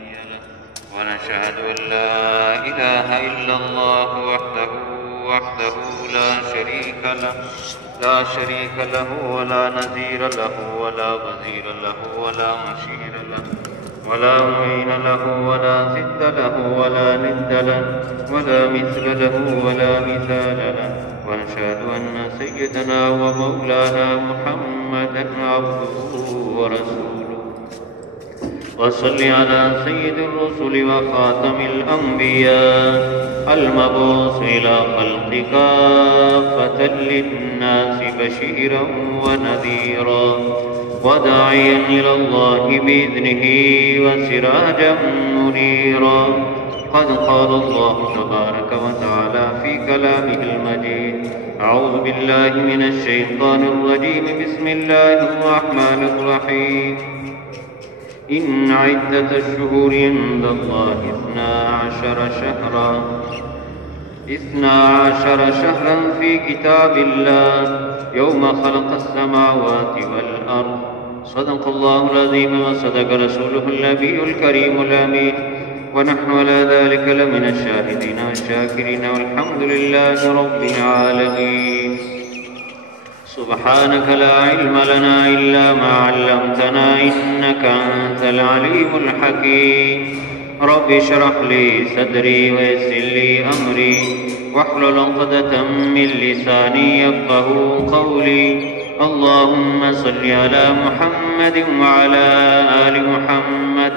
هادي له ونشهد أن لا إله إلا الله وحده لا شريك له ولا نظير له ولا وزير له ولا مشير له ولا معين له ولا ضد له ولا ند له ولا مثل له ولا مثال له ونشهد أن سيدنا ومولانا محمدا عبده ورسوله وصل على سيد الرسل وخاتم الأنبياء المبعوث إلى خلق كافة للناس بشيرا ونذيرا وداعيا إلى الله بإذنه وسراجا منيرا قد قال الله تبارك وتعالى في كلامه المجيد أعوذ بالله من الشيطان الرجيم بسم الله الرحمن الرحيم إن عدة الشهور عند الله 12 شهرا في كتاب الله يوم خلق السماوات والأرض صدق الله العظيم وصدق رسوله النبي الكريم الأمين ونحن على ذلك لمن الشاهدين والشاكرين والحمد لله رب العالمين سبحانك لا علم لنا إلا ما علمتنا إنك أنت العليم الحكيم رب اشرح لي صدري ويسر لي أمري واحلل عقدة من لساني يفقهوا قولي اللهم صل على محمد وعلى آل محمد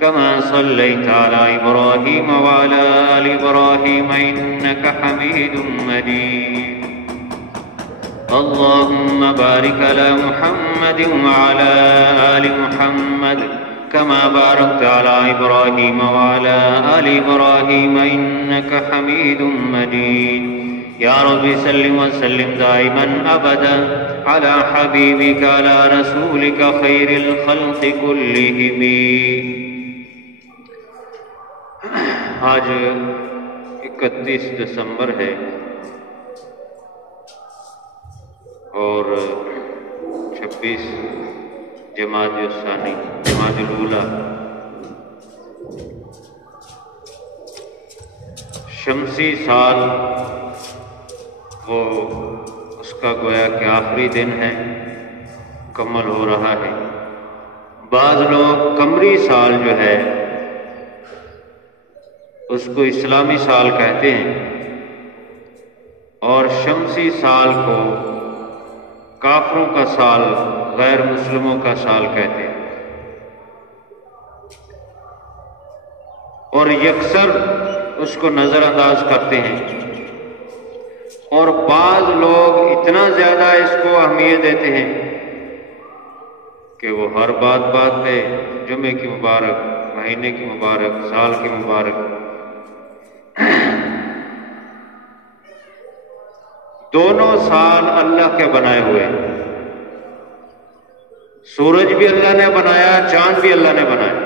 كما صليت على إبراهيم وعلى آل إبراهيم إنك حميد مجيد اللهم بارك على محمد وعلى آل محمد كما باركت على إبراهيم وعلى آل إبراهيم إنك حميد مجيد يا رب سلم وسلم دائما أبدا على حبيبك على رسولك خير الخلق كلهم. آج 31 دسمبر ہے اور 26 جمادی الثانی جمادی الاولی شمسی سال وہ اس کا گویا کہ آخری دن ہے، مکمل ہو رہا ہے. بعض لوگ قمری سال جو ہے اس کو اسلامی سال کہتے ہیں اور شمسی سال کو کافروں کا سال، غیر مسلموں کا سال کہتے ہیں، اور یکسر اس کو نظر انداز کرتے ہیں. اور بعض لوگ اتنا زیادہ اس کو اہمیت دیتے ہیں کہ وہ ہر بات پہ جمعے کی مبارک، مہینے کی مبارک، سال کی مبارک. دونوں سال اللہ کے بنائے ہوئے ہیں. سورج بھی اللہ نے بنایا، چاند بھی اللہ نے بنایا.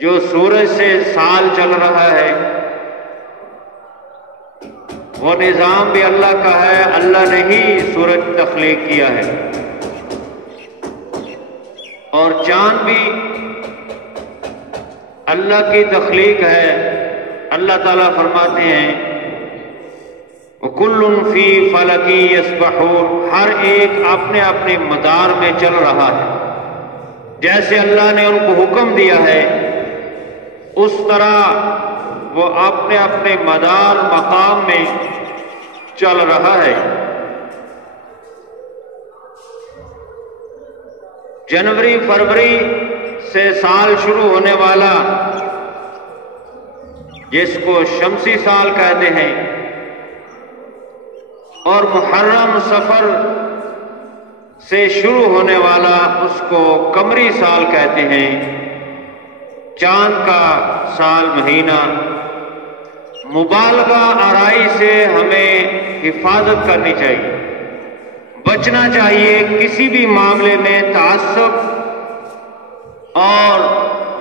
جو سورج سے سال چل رہا ہے وہ نظام بھی اللہ کا ہے، اللہ نے ہی سورج تخلیق کیا ہے. اور چاند بھی اللہ کی تخلیق ہے. اللہ تعالیٰ فرماتے ہیں وَكُلٌّ فِي فَلَكٍ يَسْبَحُونَ، ہر ایک اپنے اپنے مدار میں چل رہا ہے. جیسے اللہ نے ان کو حکم دیا ہے اس طرح وہ اپنے اپنے مدار مقام میں چل رہا ہے. جنوری فروری سے سال شروع ہونے والا جس کو شمسی سال کہتے ہیں، اور محرم صفر سے شروع ہونے والا اس کو قمری سال کہتے ہیں. چاند کا سال مہینہ. مبالغہ آرائی سے ہمیں حفاظت کرنی چاہیے، بچنا چاہیے. کسی بھی معاملے میں تعصب اور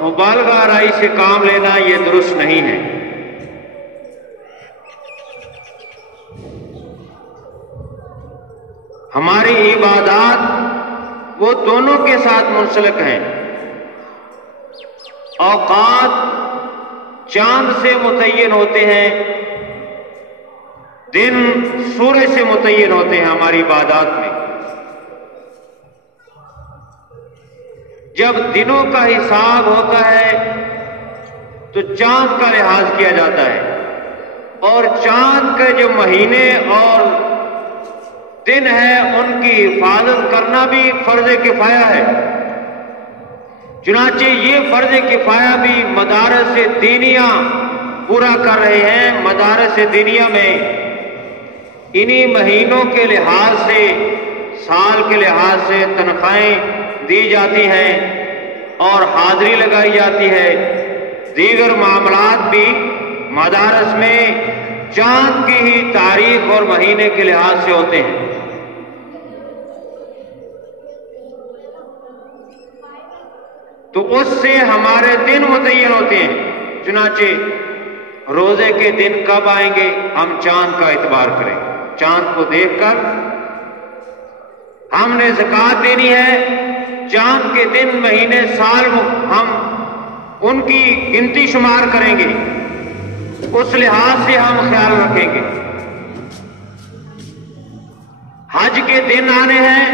مبالغہ آرائی سے کام لینا یہ درست نہیں ہے. ہماری عبادات وہ دونوں کے ساتھ منسلک ہیں. اوقات چاند سے متعین ہوتے ہیں، دن سورج سے متعین ہوتے ہیں ہماری عبادات میں۔ جب دنوں کا حساب ہوتا ہے تو چاند کا لحاظ کیا جاتا ہے، اور چاند کے جو مہینے اور دن ہے ان کی حفاظت کرنا بھی فرض کفایہ ہے۔ چنانچہ یہ فرض کفایہ بھی مدارس دینیہ پورا کر رہے ہیں۔ مدارس دینیہ میں انہی مہینوں کے لحاظ سے، سال کے لحاظ سے تنخواہیں دی جاتی ہیں اور حاضری لگائی جاتی ہے۔ دیگر معاملات بھی مدارس میں چاند کی ہی تاریخ اور مہینے کے لحاظ سے ہوتے ہیں۔ تو اس سے ہمارے دن متعین ہوتے ہیں۔ چنانچہ روزے کے دن کب آئیں گے ہم چاند کا اعتبار کریں، چاند کو دیکھ کر ہم نے زکوٰۃ دینی ہے، چاند کے دن مہینے سال ہم ان کی گنتی شمار کریں گے، اس لحاظ سے ہم خیال رکھیں گے۔ حج کے دن آنے ہیں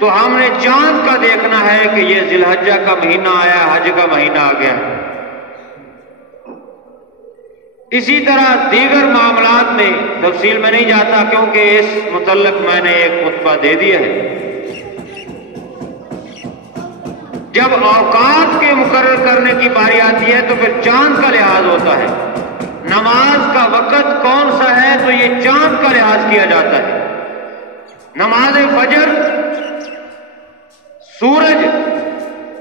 تو ہم نے چاند کا دیکھنا ہے کہ یہ ذی الحجہ کا مہینہ آیا، حج کا مہینہ آ گیا۔ اسی طرح دیگر معاملات میں تفصیل میں نہیں جاتا کیونکہ اس متعلق میں نے ایک خطبہ دے دیا ہے۔ جب اوقات کے مقرر کرنے کی باری آتی ہے تو پھر چاند کا لحاظ ہوتا ہے۔ نماز کا وقت کون سا ہے تو یہ چاند کا لحاظ کیا جاتا ہے۔ نماز فجر سورج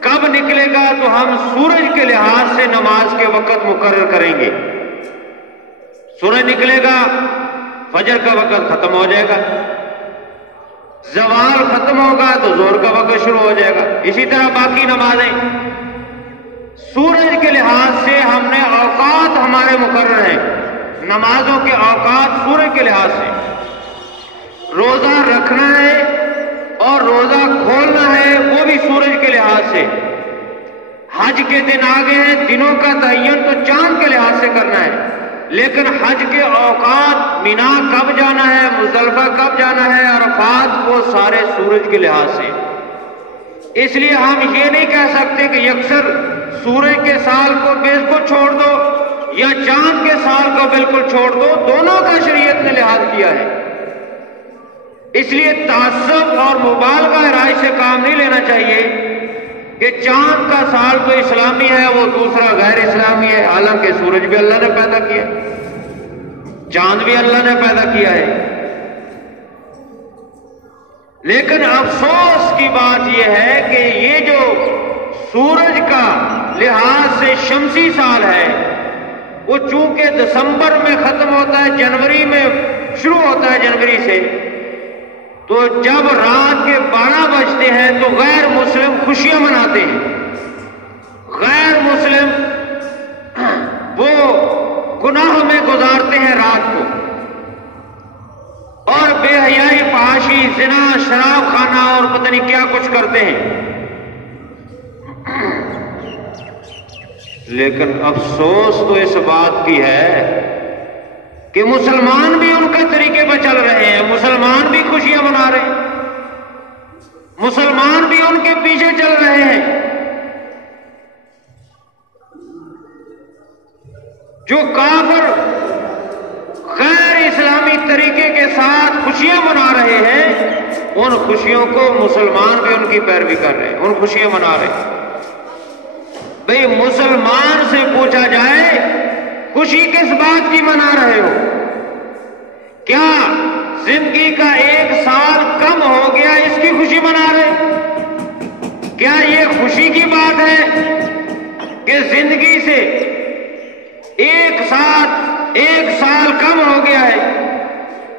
کب نکلے گا تو ہم سورج کے لحاظ سے نماز کے وقت مقرر کریں گے۔ سورج نکلے گا فجر کا وقت ختم ہو جائے گا، زوال ختم ہوگا تو ظہر کا وقت شروع ہو جائے گا۔ اسی طرح باقی نمازیں سورج کے لحاظ سے ہم نے اوقات ہمارے مقرر ہیں، نمازوں کے اوقات سورج کے لحاظ سے۔ روزہ رکھنا ہے اور روزہ کھولنا ہے وہ بھی سورج کے لحاظ سے۔ حج کے دن آگے ہیں، دنوں کا تعین تو چاند کے لحاظ سے کرنا ہے، لیکن حج کے اوقات مینا کب جانا ہے، مزدلفہ کب جانا ہے، عرفات، وہ سارے سورج کے لحاظ سے۔ اس لیے ہم یہ نہیں کہہ سکتے کہ یکسر سورج کے سال کو بالکل چھوڑ دو یا چاند کے سال کو بالکل چھوڑ دو، دونوں کا شریعت نے لحاظ کیا ہے۔ اس لیے تعصب اور مبالغہ رائے سے کام نہیں لینا چاہیے کہ چاند کا سال تو اسلامی ہے وہ دوسرا غیر اسلامی ہے، حالانکہ سورج بھی اللہ نے پیدا کیا، چاند بھی اللہ نے پیدا کیا ہے۔ لیکن افسوس کی بات یہ ہے کہ یہ جو سورج کا لحاظ سے شمسی سال ہے وہ چونکہ دسمبر میں ختم ہوتا ہے، جنوری میں شروع ہوتا ہے، جنوری سے، تو جب رات کے 12 بجتے ہیں تو غیر مسلم خوشیاں مناتے ہیں۔ غیر مسلم وہ گناہ میں گزارتے ہیں رات کو، اور بے حیائی، فحاشی، زنا، شراب خانہ اور پتہ نہیں کیا کچھ کرتے ہیں۔ لیکن افسوس تو اس بات کی ہے کہ مسلمان بھی ان کے طریقے پر چل رہے ہیں، مسلمان بھی خوشیاں منا رہے ہیں، مسلمان بھی ان کے پیچھے چل رہے ہیں۔ جو کافر غیر اسلامی طریقے کے ساتھ خوشیاں منا رہے ہیں ان خوشیوں کو مسلمان بھی ان کی پیروی کر رہے ہیں، ان خوشیاں منا رہے ہیں۔ بھئی مسلمان سے پوچھا جائے خوشی کس بات کی منا رہے ہو؟ کیا زندگی کا 1 سال کم ہو گیا اس کی خوشی منا رہے؟ کیا یہ خوشی کی بات ہے کہ زندگی سے 1 سال کم ہو گیا ہے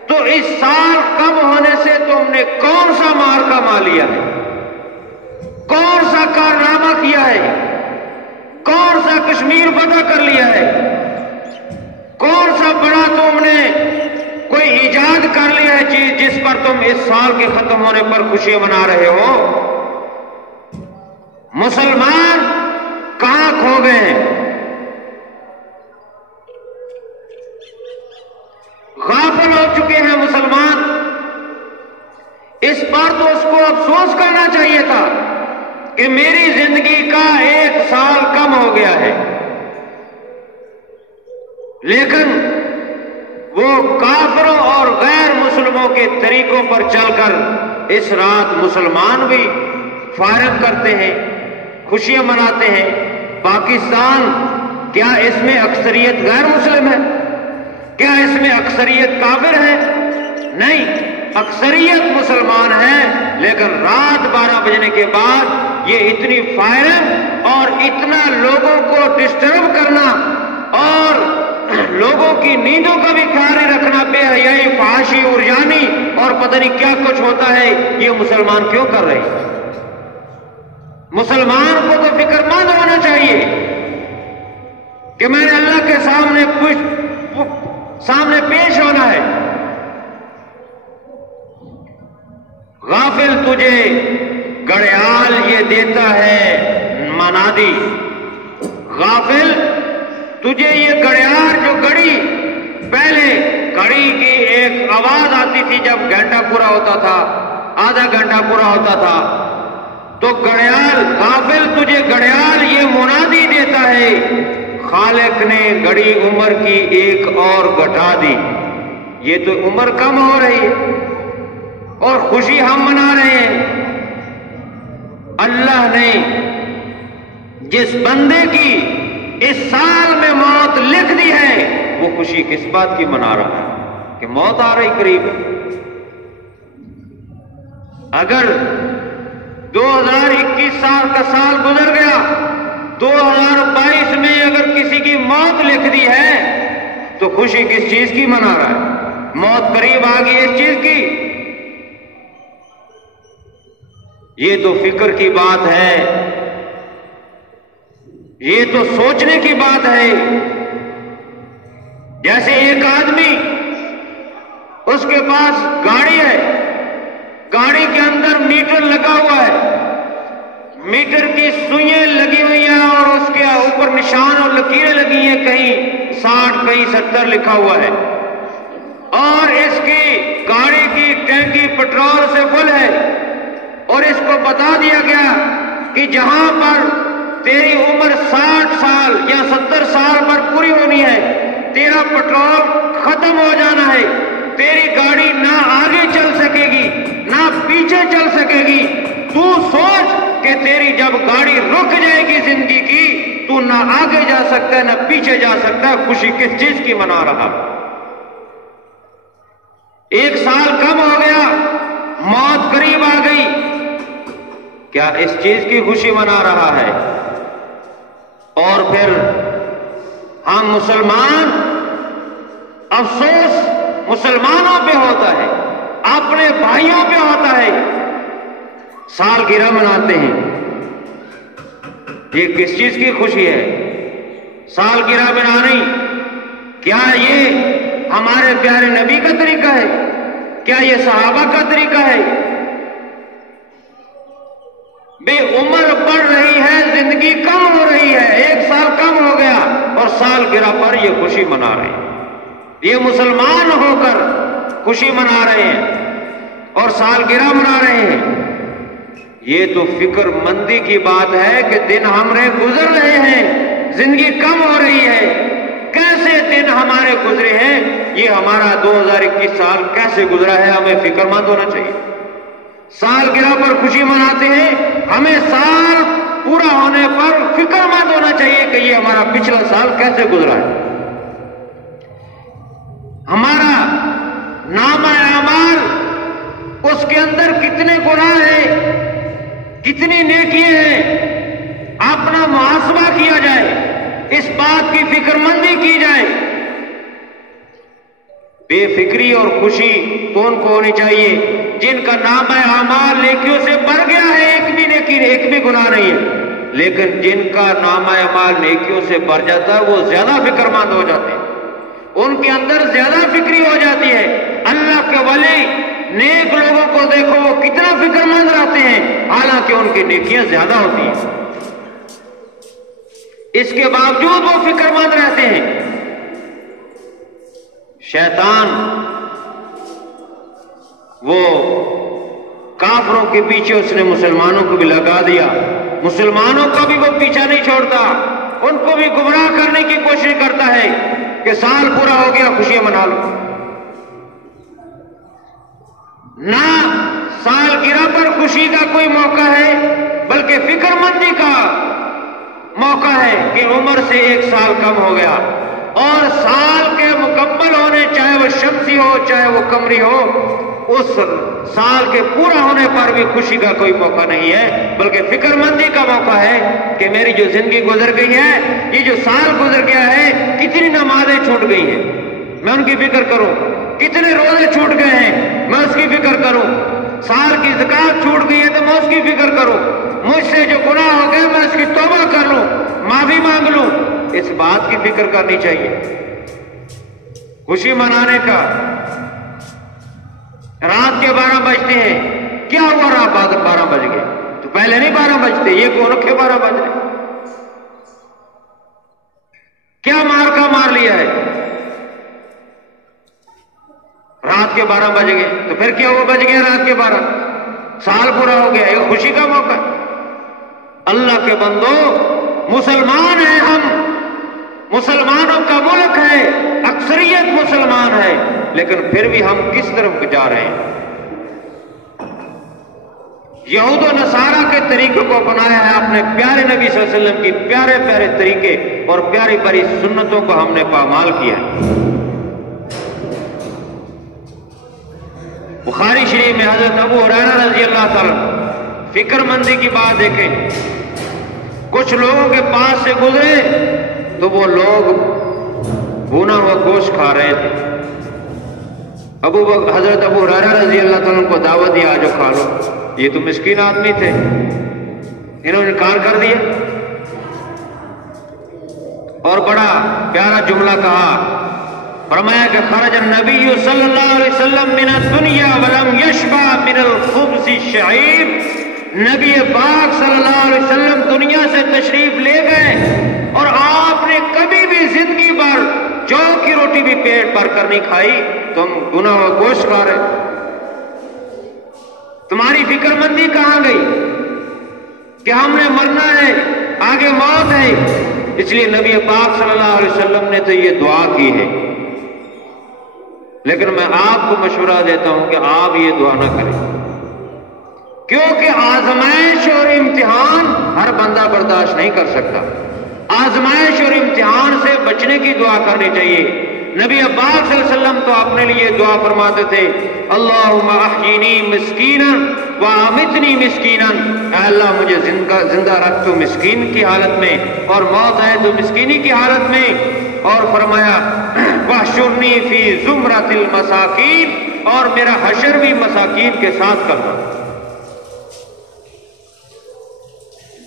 تو اس سال کم ہونے سے تم نے کون سا مار کما لیا ہے، کون سا کارنامہ کیا ہے، کون سا کشمیر فتح کر لیا ہے، کون سا بڑا تم نے کوئی ایجاد کر لیا ہے چیز جس پر تم اس سال کے ختم ہونے پر خوشی منا رہے ہو؟ مسلمان کہاں کھو ہو گئے ہیں. غافل ہو چکے ہیں مسلمان. اس پر تو اس کو افسوس کرنا چاہیے تھا کہ میری زندگی کا 1 سال کم ہو گیا ہے. لیکن وہ کافروں اور غیر مسلموں کے طریقوں پر چل کر اس رات مسلمان بھی فارغ کرتے ہیں، خوشیاں مناتے ہیں. پاکستان کیا اس میں اکثریت غیر مسلم ہے؟ کیا اس میں اکثریت کافر ہے؟ نہیں، اکثریت مسلمان ہیں. لیکن رات 12 بجنے کے بعد یہ اتنی فائرنگ اور اتنا لوگوں کو ڈسٹرب کرنا اور لوگوں کی نیندوں کا بھی خیال رکھنا، بے حیائی، فحاشی، عریانی اور پتہ نہیں کیا کچھ ہوتا ہے، یہ مسلمان کیوں کر رہے ہیں؟ مسلمان کو تو فکر مند ہونا چاہیے کہ میں نے اللہ کے سامنے پیش ہونا ہے. غافل تجھے گھڑیال یہ دیتا ہے منادی. غافل تجھے یہ گھڑیال جو گھڑی، پہلے گھڑی کی ایک آواز آتی تھی جب گھنٹہ پورا ہوتا تھا، آدھا گھنٹہ پورا ہوتا تھا، تو گھڑیال، غافل تجھے گھڑیال یہ منادی دیتا ہے خالق نے گھڑی عمر کی ایک اور گھٹا دی. یہ تو عمر کم ہو رہی ہے اور خوشی ہم منا رہے ہیں. اللہ نے جس بندے کی اس سال میں موت لکھ دی ہے، وہ خوشی کس بات کی منا رہا ہے کہ موت آ رہی قریب ہے. اگر 2021 سال کا سال گزر گیا، 2022 میں اگر کسی کی موت لکھ دی ہے تو خوشی کس چیز کی منا رہا ہے؟ موت قریب آ گئی اس چیز کی. یہ تو فکر کی بات ہے، یہ تو سوچنے کی بات ہے. جیسے ایک آدمی، اس کے پاس گاڑی ہے، گاڑی کے اندر میٹر لگا ہوا ہے، میٹر کی سوئیں لگی ہوئی ہیں اور اس کے اوپر نشان اور لکیریں لگی ہیں، کہیں 60 کہیں 70 لکھا ہوا ہے، اور اس کی گاڑی کی ٹینکی پٹرول سے فل ہے، اور اس کو بتا دیا گیا کہ جہاں پر تیری عمر 60 سال یا 70 سال پر پوری ہونی ہے، تیرا پٹرول ختم ہو جانا ہے، تیری گاڑی نہ آگے چل سکے گی نہ پیچھے چل سکے گی. تو سوچ کہ تیری جب گاڑی رک جائے گی زندگی کی، تو نہ آگے جا سکتا ہے نہ پیچھے جا سکتا ہے. خوشی کس چیز کی منا رہا؟ 1 سال کم ہو گیا، موت قریب آ گئی، کیا اس چیز کی خوشی منا رہا ہے؟ اور پھر ہم مسلمان، افسوس مسلمانوں پہ ہوتا ہے، اپنے بھائیوں پہ ہوتا ہے، سالگرہ مناتے ہیں. یہ کس چیز کی خوشی ہے؟ سالگرہ منانی کیا یہ ہمارے پیارے نبی کا طریقہ ہے؟ کیا یہ صحابہ کا طریقہ ہے؟ بے عمر بڑھ رہی ہے، زندگی کم ہو رہی ہے، 1 سال کم ہو گیا اور سالگرہ پر یہ خوشی منا رہے ہیں. یہ مسلمان ہو کر خوشی منا رہے ہیں اور سالگرہ منا رہے ہیں. یہ تو فکر مندی کی بات ہے کہ دن ہمارے گزر رہے ہیں، زندگی کم ہو رہی ہے. کیسے دن ہمارے گزرے ہیں، یہ ہمارا 2021 سال کیسے گزرا ہے، ہمیں فکر مند ہونا چاہیے. سالگرہ پر خوشی مناتے ہیں، ہمیں سال پورا ہونے پر فکر مند ہونا چاہیے کہ یہ ہمارا پچھلا سال کیسے گزرا ہے. ہمارا نامہ اعمال، اس کے اندر کتنے گناہ ہیں، کتنی نیکیاں ہیں، اپنا محاسبہ کیا جائے، اس بات کی فکر مندی کی جائے. بے فکری اور خوشی کون کو ہونی چاہیے؟ جن کا نامہ اعمال نیکیوں سے بھر گیا ہے، ایک بھی نیکی ایک بھی گناہ نہیں ہے. لیکن جن کا نامہ اعمال نیکیوں سے بھر جاتا ہے، وہ زیادہ فکر مند ہو جاتے ہیں، ان کے اندر زیادہ فکری ہو جاتی ہے. اللہ کے ولی نیک لوگوں کو دیکھو، وہ کتنا فکر مند رہتے ہیں، حالانکہ ان کی نیکیاں زیادہ ہوتی ہیں. اس کے باوجود وہ فکر مند رہتے ہیں۔ شیطان وہ کافروں کے پیچھے اس نے مسلمانوں کو بھی لگا دیا، مسلمانوں کا بھی وہ پیچھا نہیں چھوڑتا، ان کو بھی گمراہ کرنے کی کوشش کرتا ہے کہ سال پورا ہو گیا خوشیاں منا لو۔ نہ سالگرہ پر خوشی کا کوئی موقع ہے، بلکہ فکر مندی کا موقع ہے کہ عمر سے 1 سال کم ہو گیا، اور سال کے مکمل ہونے، چاہے وہ شمسی ہو چاہے وہ قمری ہو، اس سال کے پورا ہونے پر بھی خوشی کا کوئی موقع نہیں ہے، بلکہ فکر مندی کا موقع ہے کہ میری جو زندگی گزر گئی ہے، یہ جو سال گزر گیا ہے، کتنی نمازیں چھوٹ گئی ہیں، میں ان کی فکر کروں، کتنے روزے چھوٹ گئے ہیں، میں اس کی فکر کروں، سال کی زکات چھوٹ گئی ہے تو میں اس کی فکر کروں، مجھ سے جو گناہ ہو گئے میں اس کی توبہ کر لوں، معافی مانگ لوں۔ اس بات کی فکر کرنی چاہیے۔ خوشی منانے کا رات کے 12 بجتے ہیں، کیا ہوا رات 12 بج گئے؟ تو پہلے نہیں 12 بجتے، یہ کون رکھے 12 بج رہے؟ کیا مار کا مار لیا ہے؟ رات کے 12 بج گئے تو پھر کیا ہوا؟ بج گیا رات کے 12، سال پورا ہو گیا، یہ خوشی کا موقع۔ اللہ کے بندو، مسلمان ہیں ہم، مسلمانوں کا ملک ہے، اکثریت مسلمان ہے، لیکن پھر بھی ہم کس طرف جا رہے ہیں؟ یہود و نصارہ کے طریقے کو اپنایا ہے، اپنے پیارے نبی صلی اللہ علیہ وسلم کی پیارے پیارے طریقے اور پیاری پیاری سنتوں کو ہم نے پامال کیا ہے۔ بخاری شریف میں حضرت ابو ہریرہ رضی اللہ تعالیٰ، فکر مندی کی بات دیکھیں، کچھ لوگوں کے پاس سے گزرے تو وہ لوگ بھونا ہوا گوشت کھا رہے تھے۔ حضرت ابو ہریرہ رضی اللہ تعالیٰ کو دعوت دیا، آجو کھا لو۔ یہ تو مسکین آدمی تھے، انہوں نے انکار کر دیا اور بڑا پیارا جملہ کہا، فرمایا کہ خرج النبی صلی اللہ علیہ وسلم من الدنیا ولم یشبع من الخبز الشعیر۔ نبی پاک صلی اللہ علیہ وسلم دنیا سے تشریف لے گئے اور آپ نے کبھی بھی زندگی بھر جو کی روٹی بھی پیٹ بھر کر نہیں کھائی، تم گناہ و گوشت کھا رہے، تمہاری فکر مندی کہاں گئی کہ ہم نے مرنا ہے، آگے موت ہے؟ اس لیے نبی پاک صلی اللہ علیہ وسلم نے تو یہ دعا کی ہے، لیکن میں آپ کو مشورہ دیتا ہوں کہ آپ یہ دعا نہ کریں، کیونکہ آزمائش اور امتحان ہر بندہ برداشت نہیں کر سکتا۔ آزمائش اور امتحان سے بچنے کی دعا کرنی چاہیے۔ نبی پاک صلی اللہ علیہ وسلم تو اپنے لیے دعا فرماتے تھے، اللہم احیینی مسکینا وامتنی مسکینا، اے اللہ مجھے زندہ رکھ تو مسکین کی حالت میں، اور موت ہے تو مسکینی کی حالت میں، اور فرمایا واحشرنی فی زمرۃ المساکین، اور میرا حشر بھی مساکین کے ساتھ کرنا۔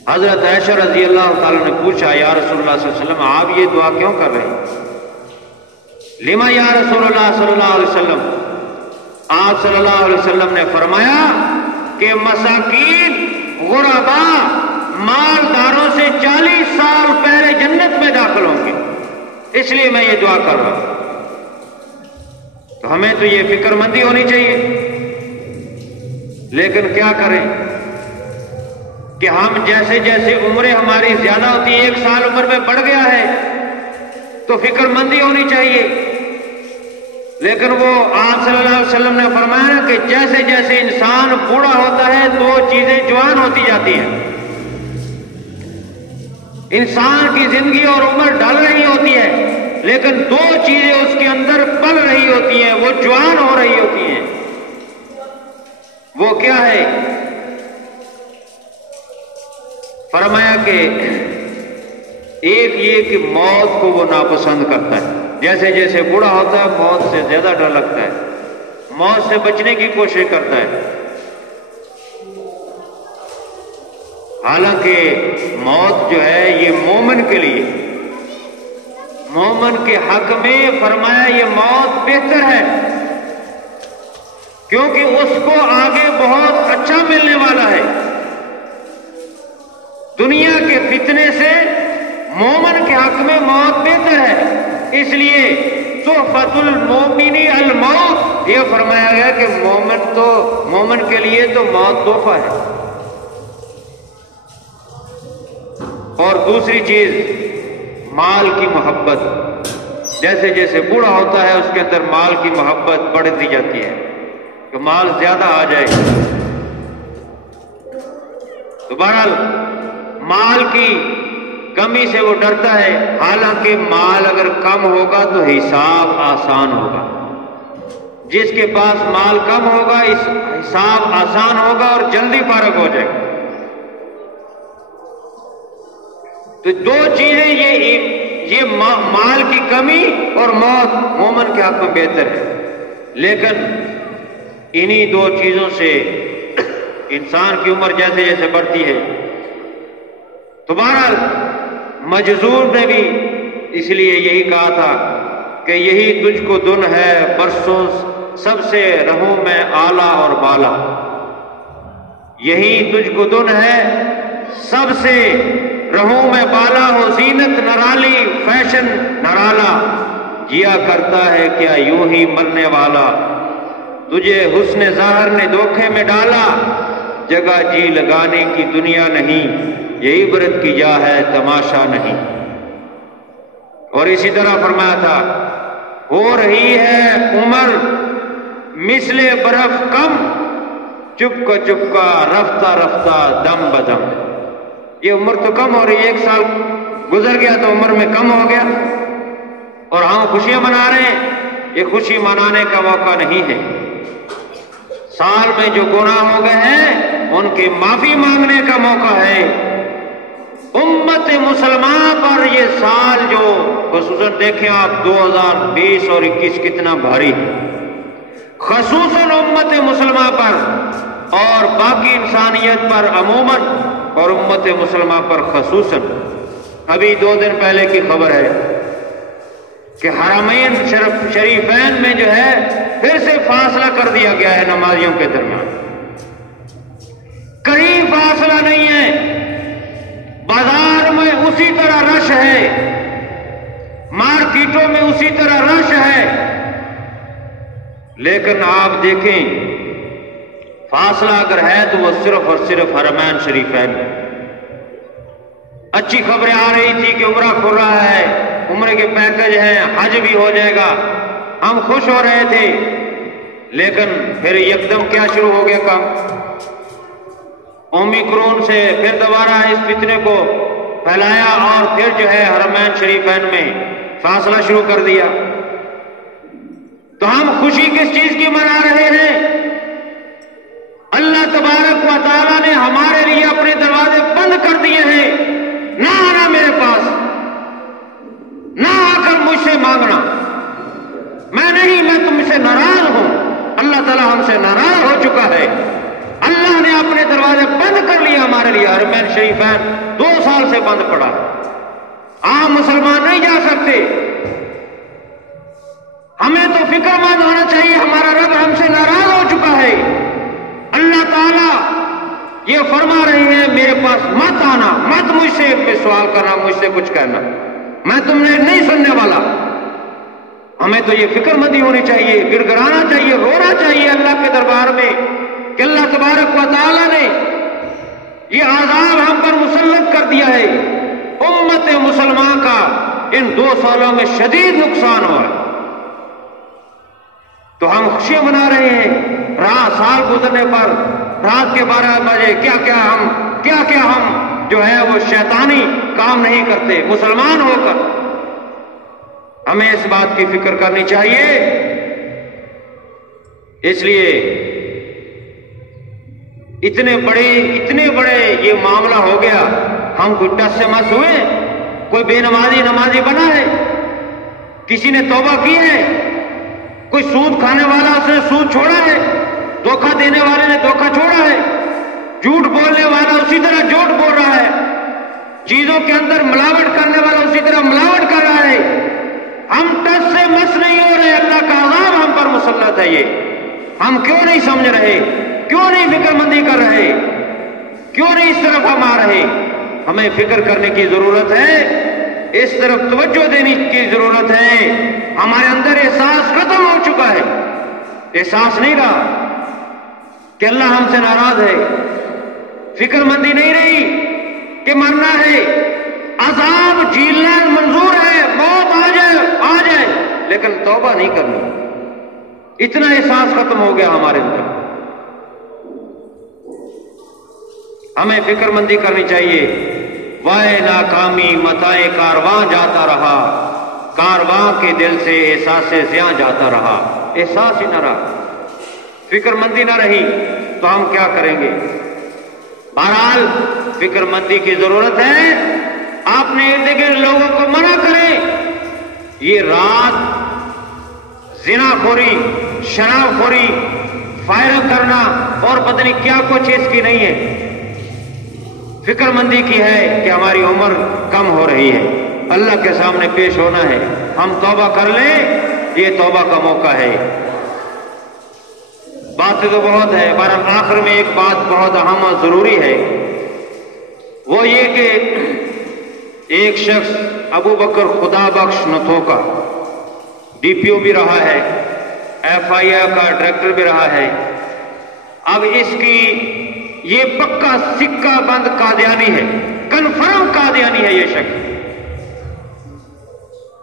حضرت عائشہ رضی اللہ تعالیٰ نے پوچھا، یا رسول اللہ صلی اللہ علیہ وسلم آپ یہ دعا کیوں کر رہے ہیں؟ لما یا رسول اللہ صلی اللہ علیہ وسلم؟ آپ صلی اللہ علیہ وسلم نے فرمایا کہ مساکین، غرباء، مالداروں سے 40 سال پہلے جنت میں داخل ہوں گے، اس لیے میں یہ دعا کر رہا ہوں۔ تو ہمیں تو یہ فکر مندی ہونی چاہیے، لیکن کیا کریں کہ ہم جیسے جیسے عمریں ہماری زیادہ ہوتی ہے، 1 سال عمر میں بڑھ گیا ہے تو فکر مندی ہونی چاہیے، لیکن وہ آپ صلی اللہ علیہ وسلم نے فرمایا کہ جیسے جیسے انسان بوڑھا ہوتا ہے 2 چیزیں جوان ہوتی جاتی ہیں۔ انسان کی زندگی اور عمر ڈل رہی ہوتی ہے، لیکن 2 چیزیں اس کے اندر پل رہی ہوتی ہیں، وہ جوان ہو رہی ہوتی ہیں۔ وہ کیا ہے؟ فرمایا کہ ایک یہ کہ موت کو وہ ناپسند کرتا ہے، جیسے جیسے بوڑھا ہوتا ہے موت سے زیادہ ڈر لگتا ہے، موت سے بچنے کی کوشش کرتا ہے۔ حالانکہ موت جو ہے یہ مومن کے لیے، مومن کے حق میں فرمایا یہ موت بہتر ہے، کیونکہ اس کو آگے بہت اچھا ملنے والا ہے۔ دنیا کے فتنے سے مومن کے حق میں موت بہتر ہے، اس لیے تحفۃ المومن الموت، یہ فرمایا گیا کہ مومن کے لیے تو موت تحفہ ہے۔ اور دوسری چیز مال کی محبت، جیسے جیسے بوڑھا ہوتا ہے اس کے اندر مال کی محبت بڑھتی جاتی ہے کہ مال زیادہ آ جائے۔ تو بہرحال مال کی کمی سے وہ ڈرتا ہے، حالانکہ مال اگر کم ہوگا تو حساب آسان ہوگا۔ جس کے پاس مال کم ہوگا حساب آسان ہوگا اور جلدی فارغ ہو جائے گا۔ تو دو چیزیں یہ مال کی کمی اور موت مومن کے حق میں بہتر ہے، لیکن انہی دو چیزوں سے انسان کی عمر جیسے جیسے بڑھتی ہے۔ تو بہرحال مجذور نے بھی اس لیے یہی کہا تھا کہ یہی تجھ کو دن ہے برسوں سب سے رہوں میں اعلیٰ اور بالا، یہی تجھ کو دن ہے سب سے رہوں میں بالا، ہو زینت نرالی فیشن نرالا، جیا کرتا ہے کیا یوں ہی مرنے والا، تجھے حسن ظاہر نے دھوکے میں ڈالا، جگہ جی لگانے کی دنیا نہیں، یہ عبرت کی جا ہے تماشا نہیں۔ اور اسی طرح فرمایا تھا ہو رہی ہے عمر مثل برف کم، چپکا چپکا رفتہ رفتہ دم بدم، یہ عمر تو کم ہو رہی ہے، 1 سال گزر گیا تو عمر میں کم ہو گیا، اور ہم خوشیاں منا رہے ہیں، یہ خوشی منانے کا موقع نہیں ہے۔ سال میں جو گناہ ہو گئے ہیں ان کی معافی مانگنے کا موقع ہے۔ امت مسلمان پر یہ سال جو خصوصاً دیکھیں آپ 2020 اور 21 کتنا بھاری ہے، خصوصاً امت مسلمان پر اور باقی انسانیت پر عموماً اور امت مسلمان پر خصوصاً۔ ابھی 2 دن پہلے کی خبر ہے کہ حرمین شریفین میں جو ہے پھر سے فاصلہ کر دیا گیا ہے نمازیوں کے درمیان، کہیں فاصلہ نہیں ہے، بازار میں اسی طرح رش ہے، مارکیٹوں میں اسی طرح رش ہے، لیکن آپ دیکھیں فاصلہ اگر ہے تو وہ صرف اور صرف حرمین شریفین میں۔ اچھی خبریں آ رہی تھی کہ عمرہ کھل رہا ہے، عمرے کے پیکج ہیں، حج بھی ہو جائے گا، ہم خوش ہو رہے تھے، لیکن پھر یکدم کیا شروع ہو گیا کام، اومیکرون سے پھر دوبارہ اس فتنے کو پھیلایا اور پھر جو ہے حرمین شریفین میں فاصلہ شروع کر دیا۔ تو ہم خوشی کس چیز کی منا رہے ہیں؟ اللہ تبارک و تعالیٰ نے ہمارے لیے اپنے دروازے بند کر دیے ہیں، نہ آنا میرے پاس، نہ آ کر مجھ سے مانگنا، میں نہیں، میں تم سے ناراض ہوں۔ اللہ تعالیٰ ہم سے ناراض ہو چکا ہے، اللہ نے اپنے دروازے بند کر لیے ہمارے لیے۔ حرمین شریفین 2 سال سے بند پڑا، عام مسلمان نہیں جا سکتے۔ ہمیں تو فکر مند ہونا چاہیے، ہمارا رب ہم سے ناراض ہو چکا ہے۔ اللہ تعالیٰ یہ فرما رہے ہیں میرے پاس مت آنا، مت مجھ سے سوال کرنا، مجھ سے کچھ کہنا، میں تم نے نہیں سننے والا۔ ہمیں تو یہ فکر مندی ہونی چاہیے، گڑ گڑانا چاہیے، رونا چاہیے اللہ کے دربار میں کہ اللہ تبارک و تعالیٰ نے یہ عذاب ہم پر مسلط کر دیا ہے، امت مسلمان کا ان 2 سالوں میں شدید نقصان ہوا ہے۔ تو ہم خوشیاں منا رہے ہیں، سال گزرنے پر رات کے 12 بجے کیا ہم جو ہے وہ شیطانی کام نہیں کرتے مسلمان ہو کر۔ ہمیں اس بات کی فکر کرنی چاہیے۔ اس لیے اتنے بڑے یہ معاملہ ہو گیا، ہم کوئی ٹس سے مس ہوئے، کوئی بے نمازی بنا ہے، کسی نے توبہ کی ہے، کوئی سود کھانے والا اس نے سود چھوڑا ہے، دھوکہ دینے والے نے دھوکہ چھوڑا ہے، جھوٹ بولنے والا اسی طرح جھوٹ بول رہا ہے، چیزوں کے اندر ملاوٹ کرنے والا اسی طرح ملاوٹ کر رہا ہے۔ ہم ٹس سے مس نہیں ہو رہے، اللہ کا عذاب ہم پر مسلط ہے۔ یہ ہم کیوں نہیں سمجھ رہے، کیوں نہیں فکر مندی کر رہے، کیوں نہیں اس طرف ہم آ رہے؟ ہمیں فکر کرنے کی ضرورت ہے اس طرف توجہ دینے کی ضرورت ہے۔ ہمارے اندر احساس ختم ہو چکا ہے، احساس نہیں رہا کہ اللہ ہم سے ناراض ہے، فکر مندی نہیں رہی کہ مرنا ہے، عذاب جھیلنا منظور ہے، موت آ جائے لیکن توبہ نہیں کرنی۔ اتنا احساس ختم ہو گیا ہمارے اندر۔ ہمیں فکر مندی کرنی چاہیے۔ وائے ناکامی متائے کارواں جاتا رہا، کارواں کے دل سے احساس زیاں جاتا رہا۔ احساس ہی نہ رہا، فکر مندی نہ رہی تو ہم کیا کریں گے؟ بہرحال فکر مندی کی ضرورت ہے۔ آپ نے ارد گرد لوگوں کو منع کریں، یہ رات زنا خوری، شراب خوری، فائر کرنا اور پتہ نہیں کیا کچھ اس کی نہیں ہے، فکر مندی کی ہے کہ ہماری عمر کم ہو رہی ہے، اللہ کے سامنے پیش ہونا ہے، ہم توبہ کر لیں، یہ توبہ کا موقع ہے۔ باتیں تو بہت ہے، پر آخر میں ایک بات بہت اہم اور ضروری ہے، وہ یہ کہ ایک شخص ابو بکر خدا بخش نتھوکا ڈی پی او بھی رہا ہے، ایف آئی اے کا ڈائریکٹر بھی رہا ہے، اب اس کی یہ پکا سکہ بند قادیانی ہے، کنفرم قادیانی ہے یہ شخص،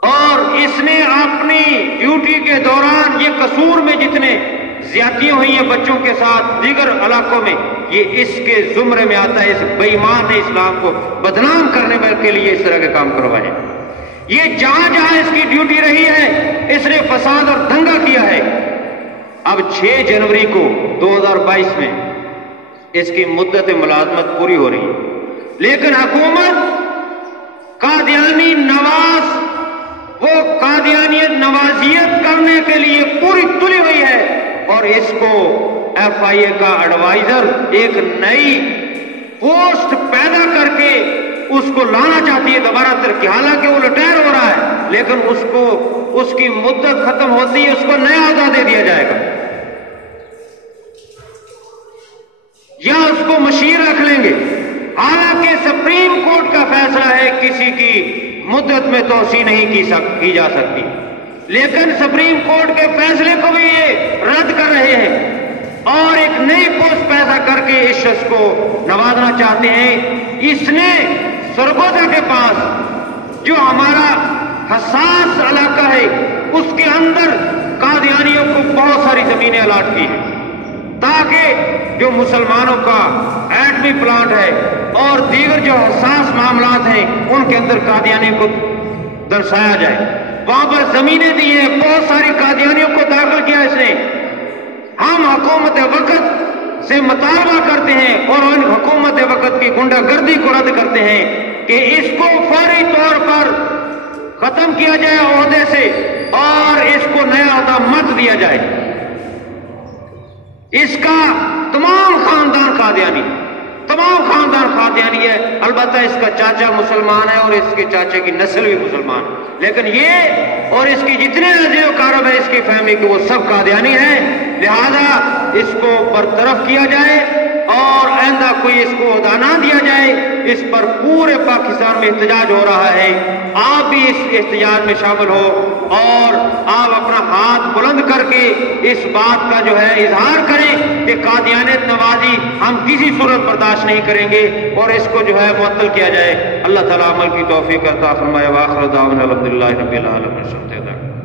اور اس نے اپنی ڈیوٹی کے دوران یہ قصور میں جتنے زیادتیاں ہوئی ہیں بچوں کے ساتھ دیگر علاقوں میں، یہ اس کے زمرے میں آتا ہے۔ اس بے ایمان نے اسلام کو بدنام کرنے کے لیے اس طرح کے کام کروائے۔ یہ جہاں جہاں اس کی ڈیوٹی رہی ہے اس نے فساد اور دنگا کیا ہے۔ اب 6 جنوری کو 2022 میں اس کی مدت ملازمت پوری ہو رہی ہے، لیکن حکومت قادیانی نواز، وہ قادیانیت نوازیت کرنے کے لیے پوری تلی ہوئی ہے، اور اس کو ایف آئی اے کا ایڈوائزر ایک نئی پوسٹ پیدا کر کے اس کو لانا چاہتی ہے دوبارہ ترقی، حالانکہ وہ ریٹائر ہو رہا ہے، لیکن اس کی مدت ختم ہوتی ہے، اس کو نیا عہدہ دے دیا جائے گا، یا اس کو مشیر رکھ لیں گے۔ حالانکہ سپریم کورٹ کا فیصلہ ہے کسی کی مدت میں توسیع نہیں کی جا سکتی، لیکن سپریم کورٹ کے فیصلے کو بھی یہ رد کر رہے ہیں اور ایک نئی پوسٹ پیدا کر کے اس شخص کو نوازنا چاہتے ہیں۔ اس نے سرگودا کے پاس جو ہمارا حساس علاقہ ہے اس کے اندر قادیانیوں کو بہت ساری زمینیں الاٹ کی ہیں، تاکہ جو مسلمانوں کا ایٹمی پلانٹ ہے اور دیگر جو حساس معاملات ہیں ان کے اندر قادیانیوں کو درسایا جائے۔ وہاں پر زمینیں دی ہیں، بہت ساری قادیانیوں کو داخل کیا اس نے۔ ہم حکومت وقت سے مطالبہ کرتے ہیں اور ان حکومت وقت کی گنڈا گردی کو رد کرتے ہیں کہ اس کو فوری طور پر ختم کیا جائے عہدے سے اور اس کو نیا عہدہ مت دیا جائے۔ اس کا تمام خاندان قادیانی ہے، البتہ اس کا چاچا مسلمان ہے اور اس کے چاچے کی نسل بھی مسلمان، لیکن یہ اور اس کی جتنے عزیز و اقارب ہے اس کی فیملی کے وہ سب قادیانی ہیں، لہذا اس کو برطرف کیا جائے اور آئندہ کوئی اس کو عہدہ نہ دیا جائے۔ اس پر پورے پاکستان میں احتجاج ہو رہا ہے، آپ بھی اس احتجاج میں شامل ہو اور آپ اپنا ہاتھ بلند کر کے اس بات کا جو ہے اظہار کریں کہ قادیانیت نوازی ہم کسی صورت برداشت نہیں کریں گے اور اس کو جو ہے معطل کیا جائے۔ اللہ تعالیٰ عمل کی توفیق عطا فرمائے۔ وآخر دعوانا الحمدللہ رب العالمین۔